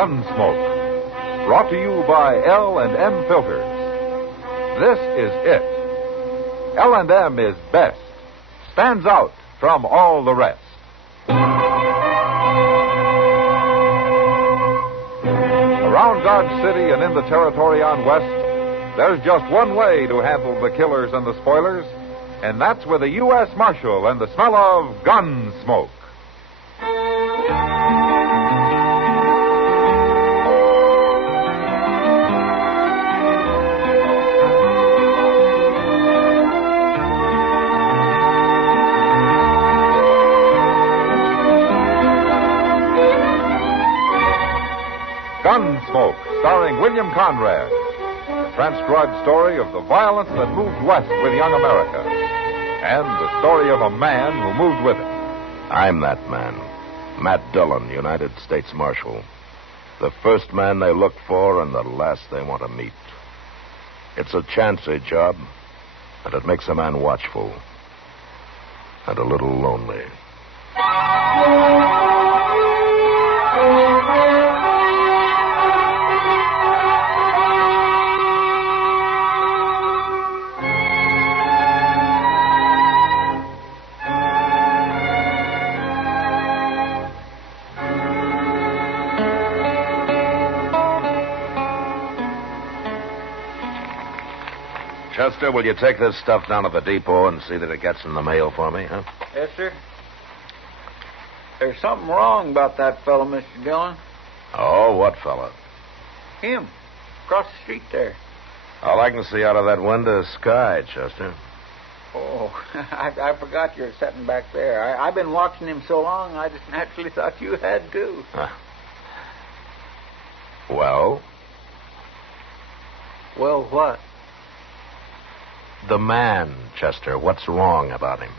Gunsmoke, brought to you by L&M Filters. This is it. L&M is best, stands out from all the rest. Around Dodge City and in the territory on West, there's just one way to handle the killers and the spoilers, and that's with a U.S. Marshal and the smell of Gunsmoke. Gunsmoke, starring William Conrad. The transcribed story of the violence that moved west with young America. And the story of a man who moved with it. I'm that man. Matt Dillon, United States Marshal. The first man they look for and the last they want to meet. It's a chancy job, and it makes a man watchful. And a little lonely. Chester, will you take this stuff down to the depot and see that it gets in the mail for me, huh? Yes, sir. There's something wrong about that fellow, Mr. Dillon. Oh, what fella? Him. Across the street there. All I can see out of that window is sky, Chester. Oh, I forgot you were sitting back there. I've been watching him so long, I just naturally thought you had, too. Well? Well, what? The man, Chester. What's wrong about him?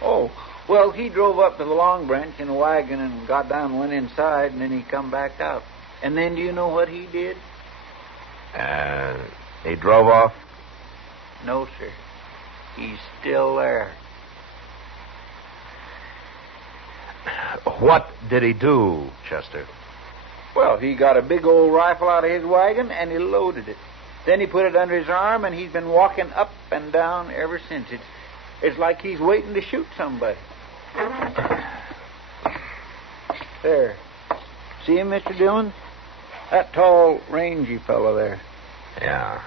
Oh, well, he drove up to the Long Branch in a wagon and got down and went inside, and then he come back out. And then do you know what he did? He drove off? No, sir. He's still there. What did he do, Chester? Well, he got a big old rifle out of his wagon, and he loaded it. Then he put it under his arm, and he's been walking up and down ever since. It's like he's waiting to shoot somebody. There. See him, Mr. Dillon? That tall, rangy fellow there. Yeah.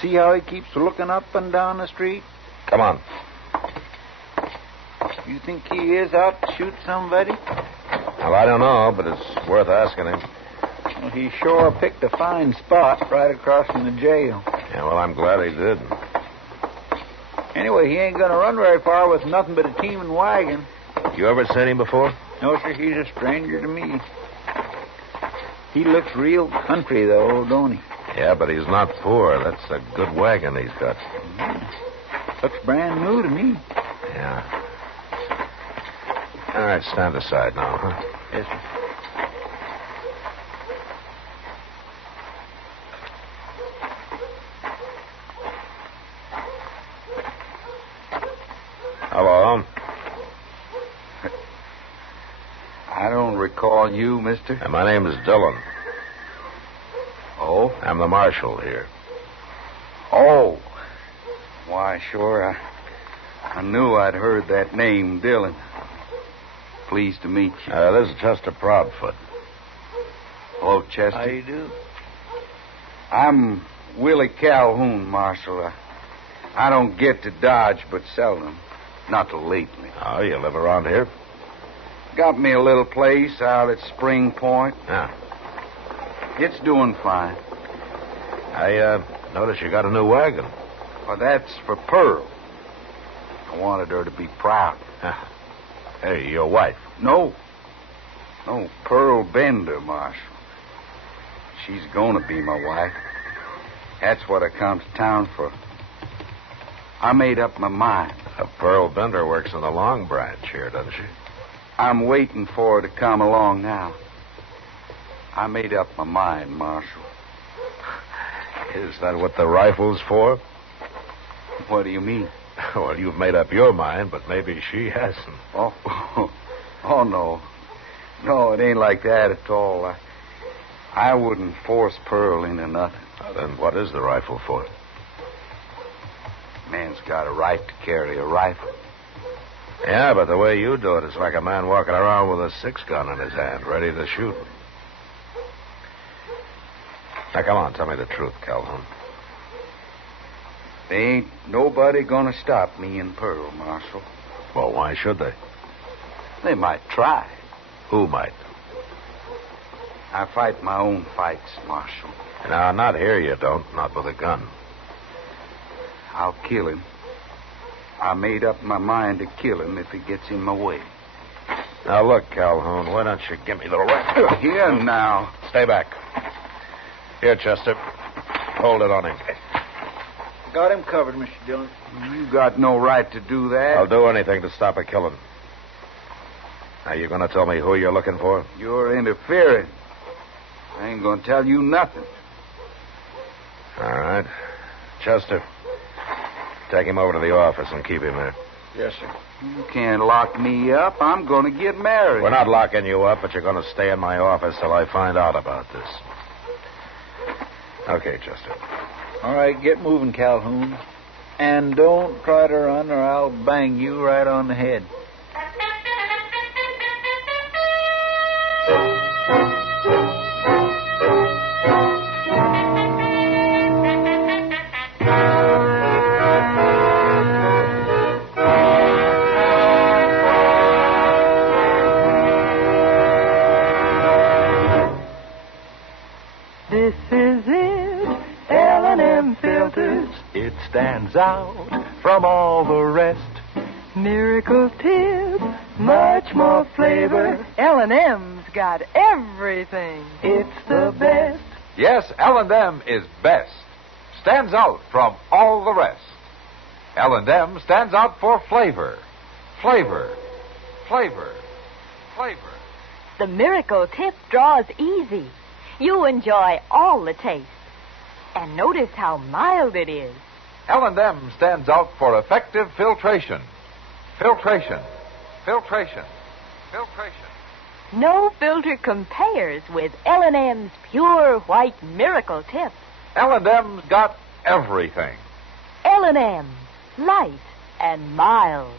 See how he keeps looking up and down the street? Come on. You think he is out to shoot somebody? Well, I don't know, but it's worth asking him. Well, he sure picked a fine spot right across from the jail. Yeah, well, I'm glad he did. Anyway, he ain't going to run very far with nothing but a team and wagon. You ever seen him before? No, sir, he's a stranger to me. He looks real country, though, don't he? Yeah, but he's not poor. That's a good wagon he's got. Mm-hmm. Looks brand new to me. Yeah. All right, stand aside now, huh? Yes, sir. Hello. I don't recall you, mister. My name is Dillon. Oh? I'm the marshal here. Oh. Why, sure. I knew I'd heard that name, Dillon. Pleased to meet you. This is Chester Proudfoot. Hello, Chester. How you do? I'm Willie Calhoun, Marshal. I don't get to Dodge but seldom. Not till lately. Oh, you live around here? Got me a little place out at Spring Point. Yeah. It's doing fine. I noticed you got a new wagon. Well, that's for Pearl. I wanted her to be proud. Hey, your wife? No, Pearl Bender, Marshal. She's going to be my wife. That's what I come to town for. I made up my mind. Pearl Bender works in the Long Branch here, doesn't she? I'm waiting for her to come along now. I made up my mind, Marshal. Is that what the rifle's for? What do you mean? Well, you've made up your mind, but maybe she hasn't. Oh, no. No, it ain't like that at all. I wouldn't force Pearl into nothing. Then what is the rifle for? Man's got a right to carry a rifle. Yeah, but the way you do it, it's like a man walking around with a 6-gun in his hand, ready to shoot. Now, come on, tell me the truth, Calhoun. There ain't nobody gonna stop me and Pearl, Marshal. Well, why should they? They might try. Who might? I fight my own fights, Marshal. Now, not here you don't, not with a gun. I'll kill him. I made up my mind to kill him if he gets in my way. Now, look, Calhoun, why don't you give me the rifle? Here now. Stay back. Here, Chester. Hold it on him. Got him covered, Mr. Dillon. You got no right to do that. I'll do anything to stop a killing. Now, you going to tell me who you're looking for? You're interfering. I ain't gonna tell you nothing. All right. Chester, take him over to the office and keep him there. Yes, sir. You can't lock me up. I'm gonna get married. We're not locking you up, but you're going to stay in my office till I find out about this. Okay, Chester. All right, get moving, Calhoun. And don't try to run or I'll bang you right on the head. This is it, L&M filters. It stands out from all the rest. Miracle tip, much more flavor. L&M's got everything. It's the best. Yes, L&M is best. Stands out from all the rest. L&M stands out for flavor. Flavor. Flavor. Flavor. The Miracle Tip draws easy. You enjoy all the taste. And notice how mild it is. L&M stands out for effective filtration. Filtration. Filtration. Filtration. No filter compares with L&M's pure white Miracle Tip. L&M's got everything. L&M, light and mild.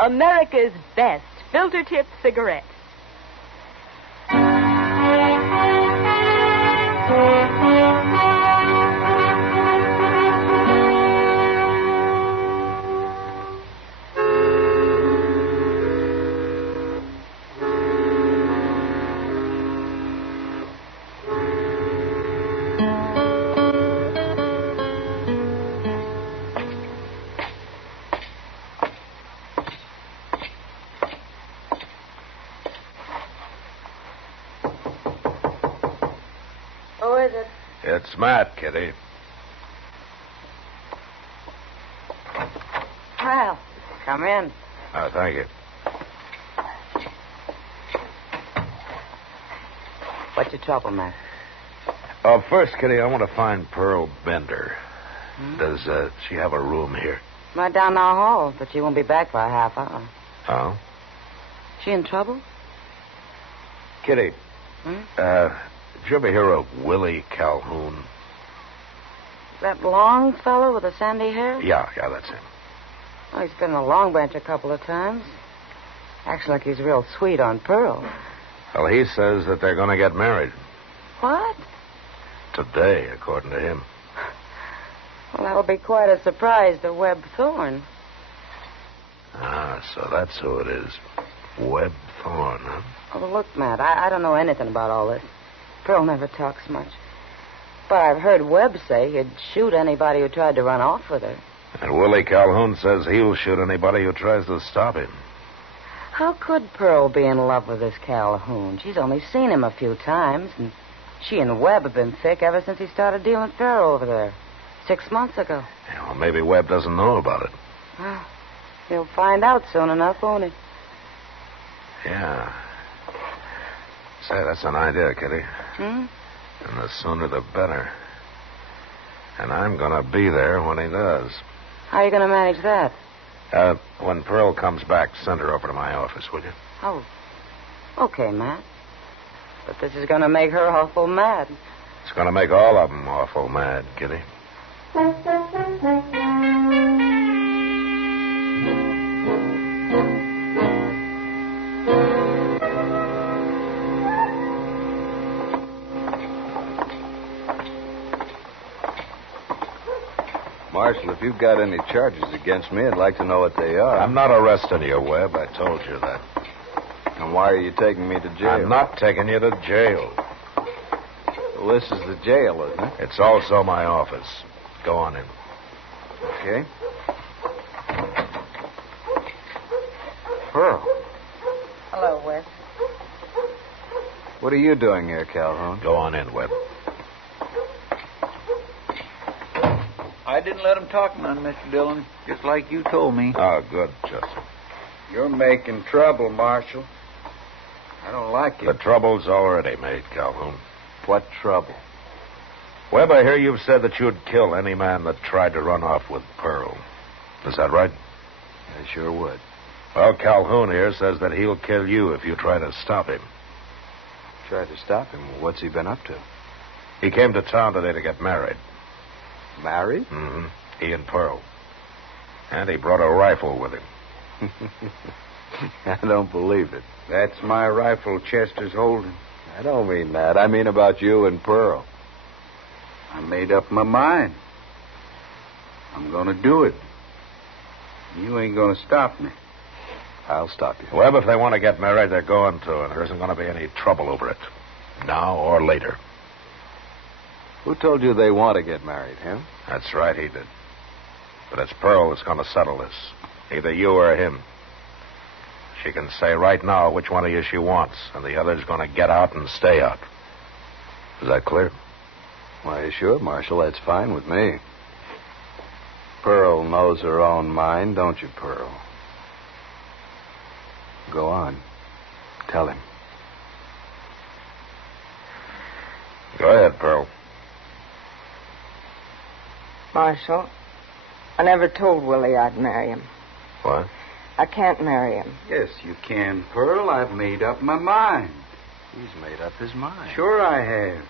America's best filter tip cigarette. Who is it? It's Matt, Kitty. Well, come in. Oh, thank you. What's your trouble, Matt? First, Kitty, I want to find Pearl Bender. Does she have a room here? Right down our hall, but she won't be back for a half hour. Oh? She in trouble? Kitty, did you ever hear of Willie Calhoun? That long fellow with the sandy hair? Yeah, that's him. Oh, he's been in the Long Branch a couple of times. Acts like he's real sweet on Pearl. Well, he says that they're going to get married. What? Today, according to him. Well, that'll be quite a surprise to Webb Thorne. Ah, so that's who it is. Webb Thorne, huh? Oh, look, Matt, I don't know anything about all this. Pearl never talks much. But I've heard Webb say he'd shoot anybody who tried to run off with her. And Willie Calhoun says he'll shoot anybody who tries to stop him. How could Pearl be in love with this Calhoun? She's only seen him a few times, and she and Webb have been thick ever since he started dealing with Pharaoh over there 6 months ago. Yeah, well, maybe Webb doesn't know about it. Well, he'll find out soon enough, won't he? Yeah. Say, that's an idea, Kitty. Hmm? And the sooner the better. And I'm going to be there when he does. How are you going to manage that? When Pearl comes back, send her over to my office, will you? Oh, okay, Matt. But this is going to make her awful mad. It's going to make all of them awful mad, Kitty. Marshal, if you've got any charges against me, I'd like to know what they are. I'm not arresting you, Webb. I told you that. And why are you taking me to jail? I'm not taking you to jail. Well, this is the jail, isn't it? It's also my office. Go on in. Okay. Pearl, Hello, Webb. what are you doing here, Calhoun? Go on in, Webb. I didn't let him talk none, Mr. Dillon, just like you told me. Oh, good, Chester. You're making trouble, Marshal. I don't like it. The trouble's already made, Calhoun. What trouble? Webb, I hear you've said that you'd kill any man that tried to run off with Pearl. Is that right? I sure would. Well, Calhoun here says that he'll kill you if you try to stop him. Tried to stop him. What's he been up to? He came to town today to get married. Married? Mm-hmm. He and Pearl. And he brought a rifle with him. I don't believe it. That's my rifle Chester's holding. I don't mean that. I mean about you and Pearl. I made up my mind. I'm going to do it. You ain't going to stop me. I'll stop you. Webb, if they want to get married, they're going to, and there isn't going to be any trouble over it. Now or later. Who told you they want to get married, him? That's right, he did. But it's Pearl that's going to settle this. Either you or him. She can say right now which one of you she wants, and the other's going to get out and stay out. Is that clear? Why, sure, Marshal. That's fine with me. Pearl knows her own mind, don't you, Pearl? Go on. Tell him. Go ahead, Pearl. Marshal, I never told Willie I'd marry him. What? I can't marry him. Yes, you can, Pearl. I've made up my mind. He's made up his mind. Sure I have.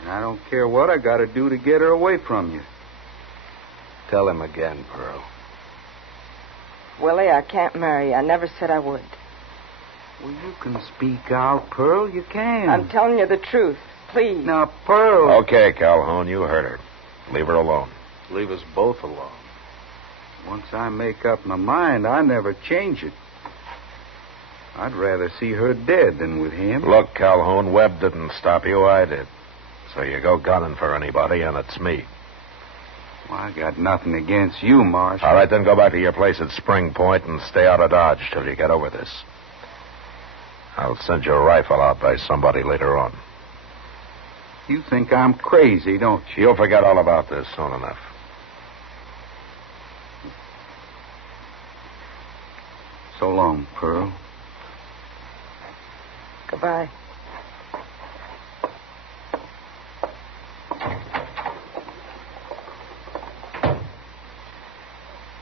And I don't care what I got to do to get her away from you. Tell him again, Pearl. Willie, I can't marry you. I never said I would. Well, you can speak out, Pearl. You can. I'm telling you the truth. Please. Now, Pearl. Okay, Calhoun, you heard her. Leave her alone. Leave us both alone. Once I make up my mind, I never change it. I'd rather see her dead than with him. Look, Calhoun, Webb didn't stop you. I did. So you go gunning for anybody, and it's me. Well, I got nothing against you, Marshal. All right, then go back to your place at Spring Point and stay out of Dodge till you get over this. I'll send your rifle out by somebody later on. You think I'm crazy, don't you? You'll forget all about this soon enough. So long, Pearl. Goodbye.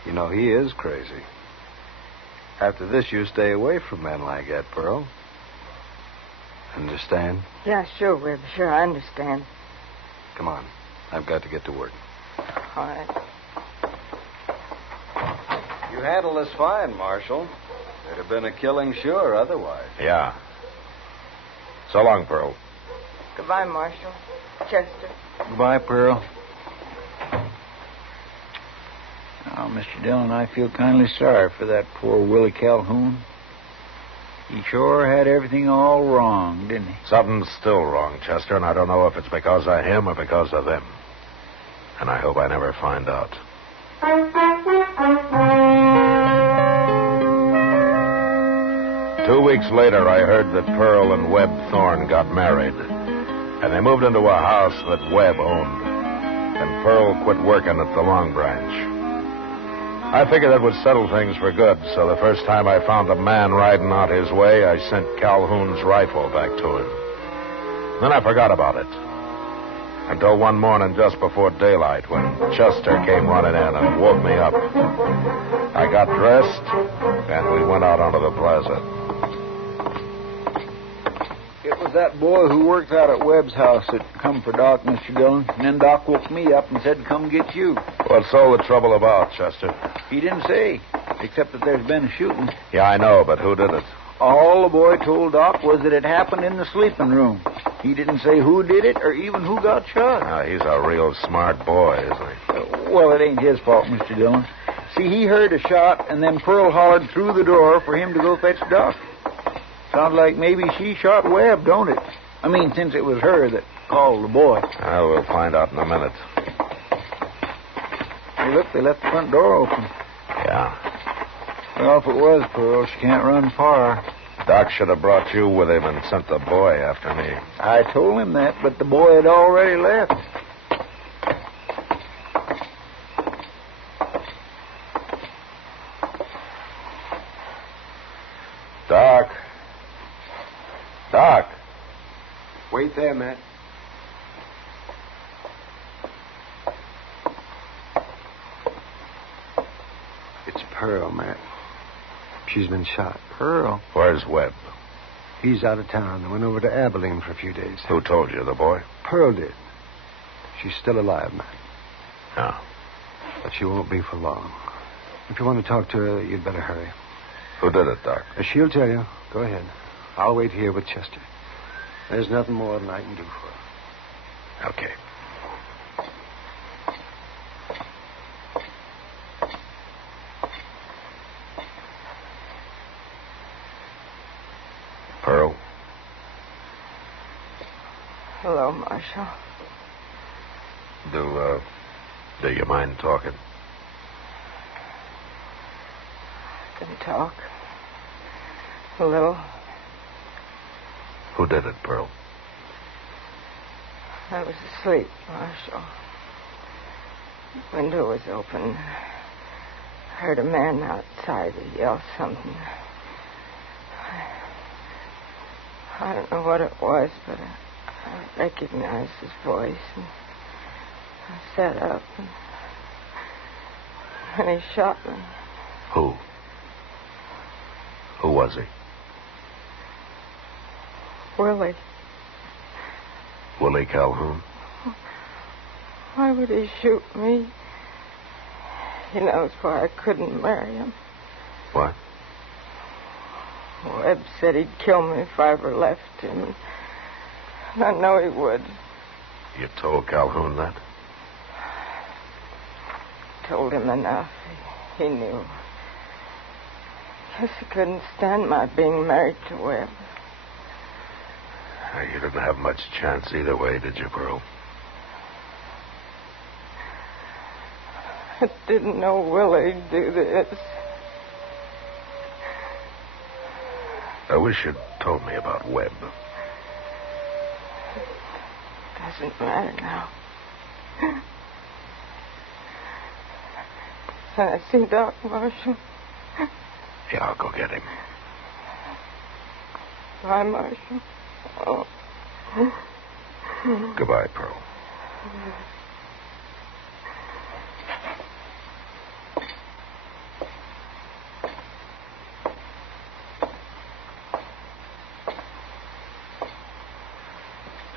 You know, he is crazy. After this, you stay away from men like that, Pearl. Understand? Yeah, sure, Webb. Sure, I understand. Come on. I've got to get to work. All right. You handled this fine, Marshal. There'd have been a killing sure otherwise. Yeah. So long, Pearl. Goodbye, Marshal. Chester. Goodbye, Pearl. Oh, Mr. Dillon, I feel kindly sorry for that poor Willie Calhoun. He sure had everything all wrong, didn't he? Something's still wrong, Chester, and I don't know if it's because of him or because of them. And I hope I never find out. 2 weeks later, I heard that Pearl and Webb Thorne got married. And they moved into a house that Webb owned. And Pearl quit working at the Long Branch. I figured that would settle things for good, so the first time I found a man riding out his way, I sent Calhoun's rifle back to him. Then I forgot about it. Until one morning just before daylight when Chester came running in and woke me up. I got dressed, and we went out onto the plaza. It was that boy who worked out at Webb's house that come for Doc, Mr. Dillon. And then Doc woke me up and said, come get you. What's all the trouble about, Chester? He didn't say, except that there's been a shooting. Yeah, I know, but who did it? All the boy told Doc was that it happened in the sleeping room. He didn't say who did it or even who got shot. Ah, he's a real smart boy, isn't he? Well, it ain't his fault, Mr. Dillon. See, he heard a shot, and then Pearl hollered through the door for him to go fetch Doc. Sounds like maybe she shot Webb, don't it? I mean, since it was her that called the boy. Well, we'll find out in a minute. Hey, look, they left the front door open. Yeah. Well, if it was Pearl, she can't run far. Doc should have brought you with him and sent the boy after me. I told him that, but the boy had already left. Doc. Doc. Wait there, Matt. It's Pearl, Matt. She's been shot. Pearl? Where's Webb? He's out of town. I went over to Abilene for a few days. Who told you, the boy? Pearl did. She's still alive, Matt. Yeah. But she won't be for long. If you want to talk to her, you'd better hurry. Who did it, Doc? She'll tell you. Go ahead. I'll wait here with Chester. There's nothing more than I can do for her. Okay. Pearl? Hello, Marshal. Do you mind talking? I can talk. A little. Who did it, Pearl? I was asleep, Marshal. The window was open. I heard a man outside yell something. I don't know what it was, but I recognized his voice. And I sat up, and he shot me. Who? Who was he? Willie. Willie Calhoun? Why would he shoot me? He knows why I couldn't marry him. What? Webb said he'd kill me if I ever left him. And I know he would. You told Calhoun that? Told him enough. He knew. Guess he couldn't stand my being married to Webb. You didn't have much chance either way, did you, Pearl? I didn't know Willie'd do this. I wish you'd told me about Webb. Doesn't matter now. Can I see Doc, Marshal? Yeah, I'll go get him. Bye, Marshal. Oh. Goodbye, Pearl.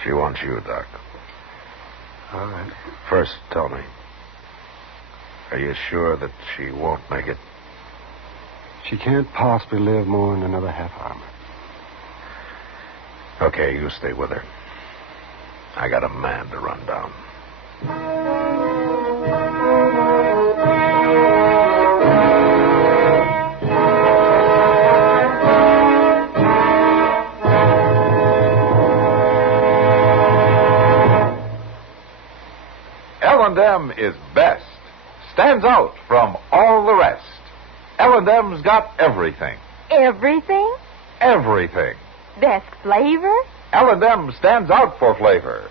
She wants you, Doc. All right. First, tell me. Are you sure that she won't make it? She can't possibly live more than another half hour. Okay, you stay with her. I got a man to run down. L&M is best. Stands out from all the rest. L&M's got everything. Everything? Everything. Best flavor? L&M stands out for flavor.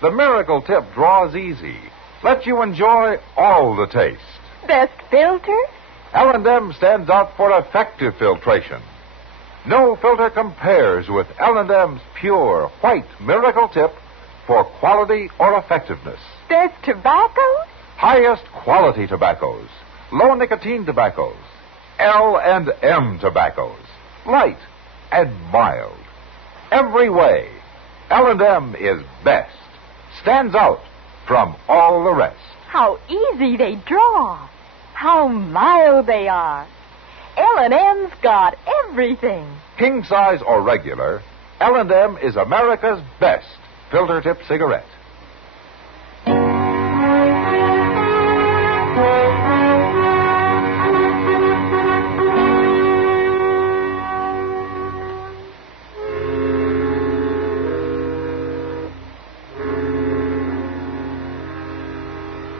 The miracle tip draws easy. Lets you enjoy all the taste. Best filter? L&M stands out for effective filtration. No filter compares with L&M's pure white miracle tip for quality or effectiveness. Best tobaccos? Highest quality tobaccos. Low nicotine tobaccos. L&M tobaccos. Light and mild. Every way, L&M is best. Stands out from all the rest. How easy they draw. How mild they are. L&M's got everything. King size or regular, L&M is America's best filter tip cigarette.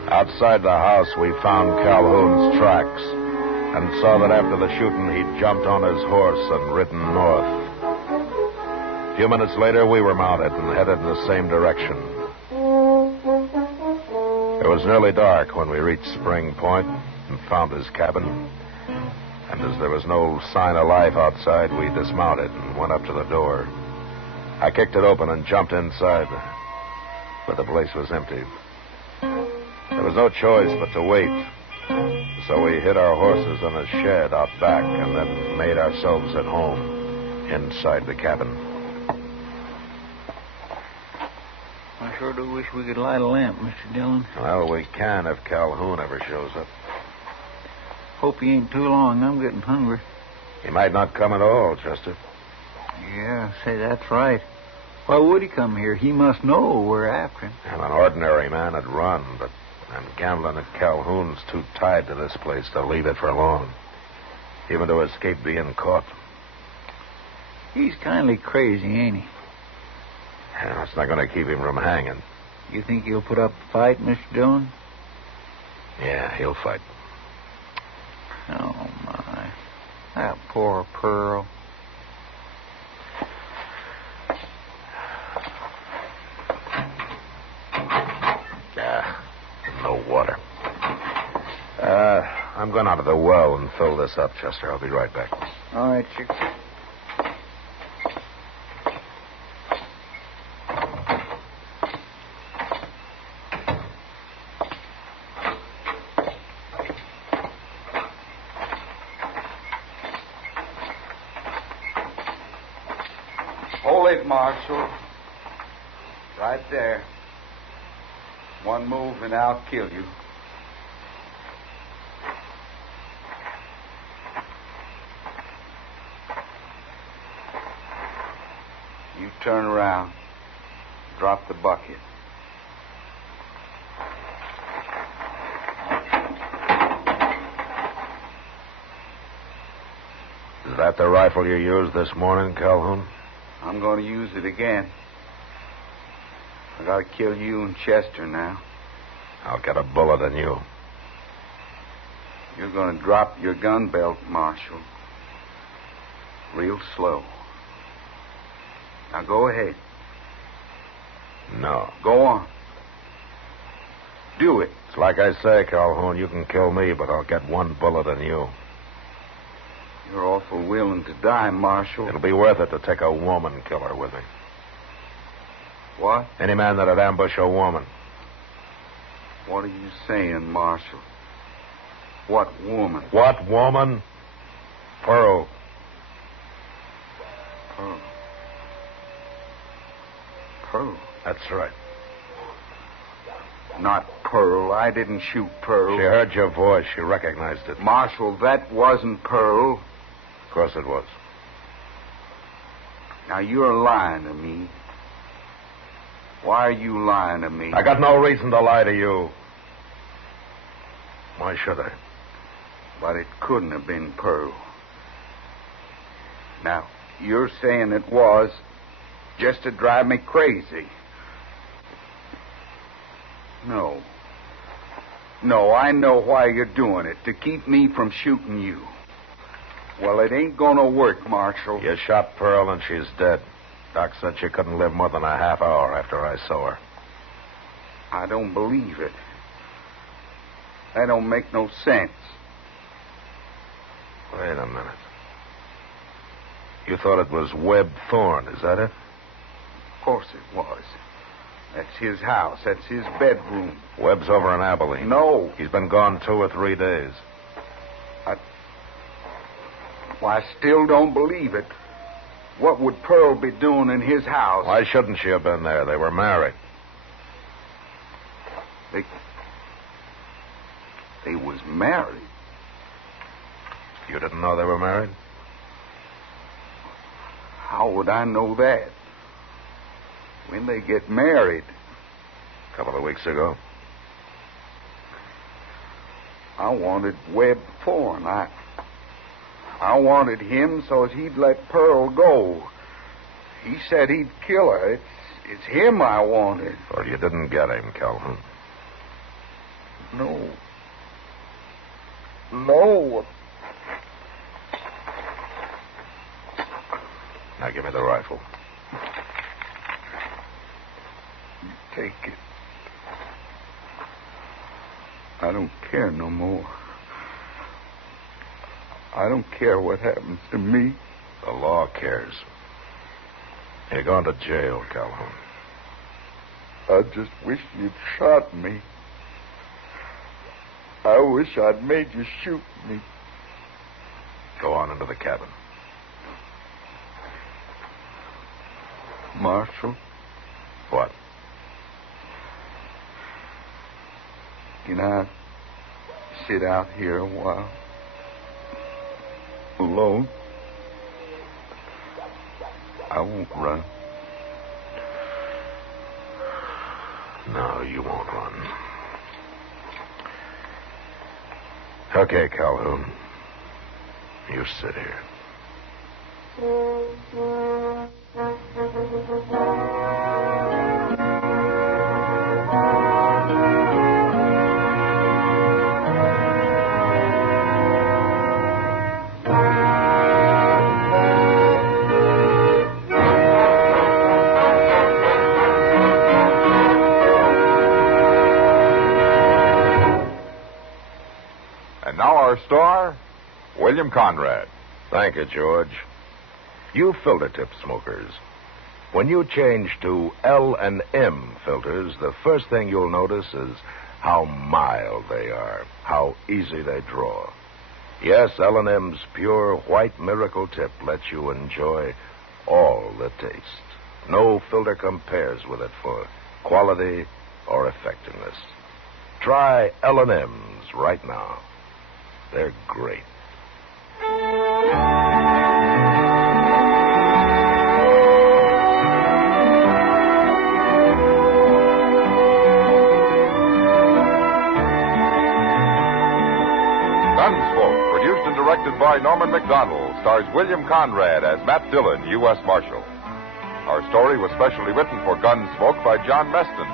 Outside the house, we found Calhoun's tracks and saw that after the shooting, he'd jumped on his horse and ridden north. A few minutes later, we were mounted and headed in the same direction. It was nearly dark when we reached Spring Point and found his cabin. And as there was no sign of life outside, we dismounted and went up to the door. I kicked it open and jumped inside, but the place was empty. There was no choice but to wait. So we hid our horses in a shed out back and then made ourselves at home inside the cabin. I sure do wish we could light a lamp, Mr. Dillon. Well, we can if Calhoun ever shows up. Hope he ain't too long. I'm getting hungry. He might not come at all, Chester. Yeah, say, that's right. Why would he come here? He must know we're after him. And an ordinary man would run, but I'm gambling that Calhoun's too tied to this place to leave it for long, even to escape being caught. He's kindly crazy, ain't he? Yeah, it's not going to keep him from hanging. You think he'll put up a fight, Mr. Dillon? Yeah, he'll fight. Oh, my. That poor Pearl. No water. I'm going out of the well and fill this up, Chester. I'll be right back. All right, Chick. Hold it, Marshal. Right there. One move and I'll kill you. You turn around. Drop the bucket. Is that the rifle you used this morning, Calhoun? I'm going to use it again. I got to kill you and Chester now. I'll get a bullet in you. You're going to drop your gun belt, Marshal. Real slow. Now go ahead. No. Go on. Do it. It's like I say, Calhoun, you can kill me, but I'll get one bullet in you. You're awful willing to die, Marshal. It'll be worth it to take a woman killer with me. What? Any man that'd ambush a woman. What are you saying, Marshal? What woman? What woman? Pearl. Pearl. Pearl? That's right. Not Pearl. I didn't shoot Pearl. She heard your voice. She recognized it. Marshal, that wasn't Pearl. Of course it was. Now, you're lying to me. Why are you lying to me? I got no reason to lie to you. Why should I? But it couldn't have been Pearl. Now, you're saying it was just to drive me crazy. No. No, I know why you're doing it, to keep me from shooting you. Well, it ain't gonna work, Marshal. You shot Pearl and she's dead. Doc said she couldn't live more than a half hour after I saw her. I don't believe it. That don't make no sense. Wait a minute. You thought it was Webb Thorne, is that it? Of course it was. That's his house. That's his bedroom. Webb's over in Abilene. No. He's been gone 2 or 3 days. I still don't believe it. What would Pearl be doing in his house? Why shouldn't she have been there? They were married. They was married. You didn't know they were married? How would I know that? When they get married? A couple of weeks ago. I wanted Webb Thorne. I wanted him so as he'd let Pearl go. He said he'd kill her. It's him I wanted. Or you didn't get him, Calhoun. No. Now give me the rifle. Take it. I don't care no more. I don't care what happens to me. The law cares. You're going to jail, Calhoun. I just wish you'd shot me. I wish I'd made you shoot me. Go on into the cabin. Marshal? What? Can I sit out here a while? Alone? I won't run. No, you won't run. Okay, Calhoun. You sit here. And now our star, William Conrad. Thank you, George. You filter tip smokers. When you change to L&M filters, the first thing you'll notice is how mild they are, how easy they draw. Yes, L&M's pure white miracle tip lets you enjoy all the taste. No filter compares with it for quality or effectiveness. Try L&M's right now. They're great. Gunsmoke, produced and directed by Norman MacDonnell, stars William Conrad as Matt Dillon, U.S. Marshal. Our story was specially written for Gunsmoke by John Meston,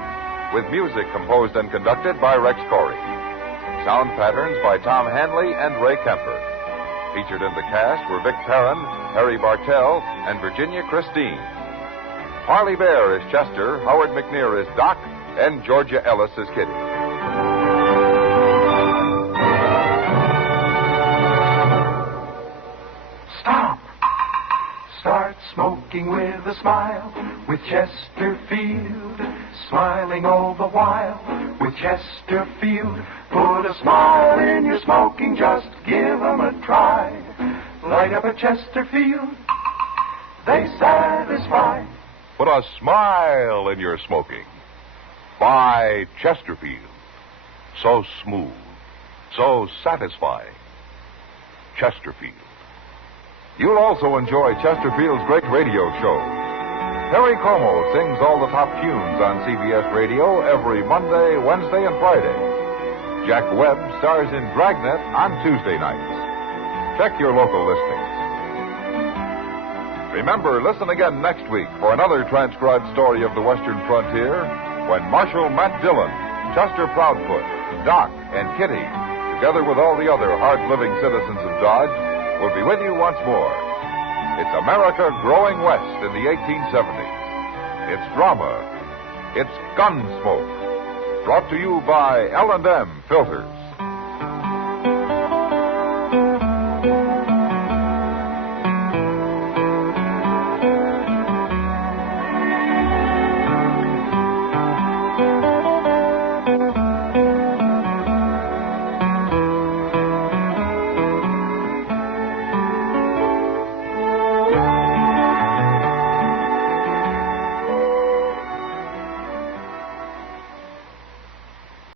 with music composed and conducted by Rex Corey. Sound patterns by Tom Hanley and Ray Kemper. Featured in the cast were Vic Perrin, Harry Bartell, and Virginia Christine. Parley Baer is Chester, Howard McNear is Doc, and Georgia Ellis is Kitty. Stop. Start smoking with a smile with Chesterfield. Smiling all the while with Chesterfield. Put a smile in your smoking, just give 'em a try. Light up a Chesterfield, they satisfy. Put a smile in your smoking. Buy Chesterfield. So smooth, so satisfying. Chesterfield. You'll also enjoy Chesterfield's great radio show. Perry Como sings all the top tunes on CBS Radio every Monday, Wednesday, and Friday. Jack Webb stars in Dragnet on Tuesday nights. Check your local listings. Remember, listen again next week for another transcribed story of the Western frontier when Marshal Matt Dillon, Chester Proudfoot, Doc, and Kitty, together with all the other hard-living citizens of Dodge, will be with you once more. It's America growing west in the 1870s. It's drama. It's Gunsmoke. Brought to you by L&M Filters.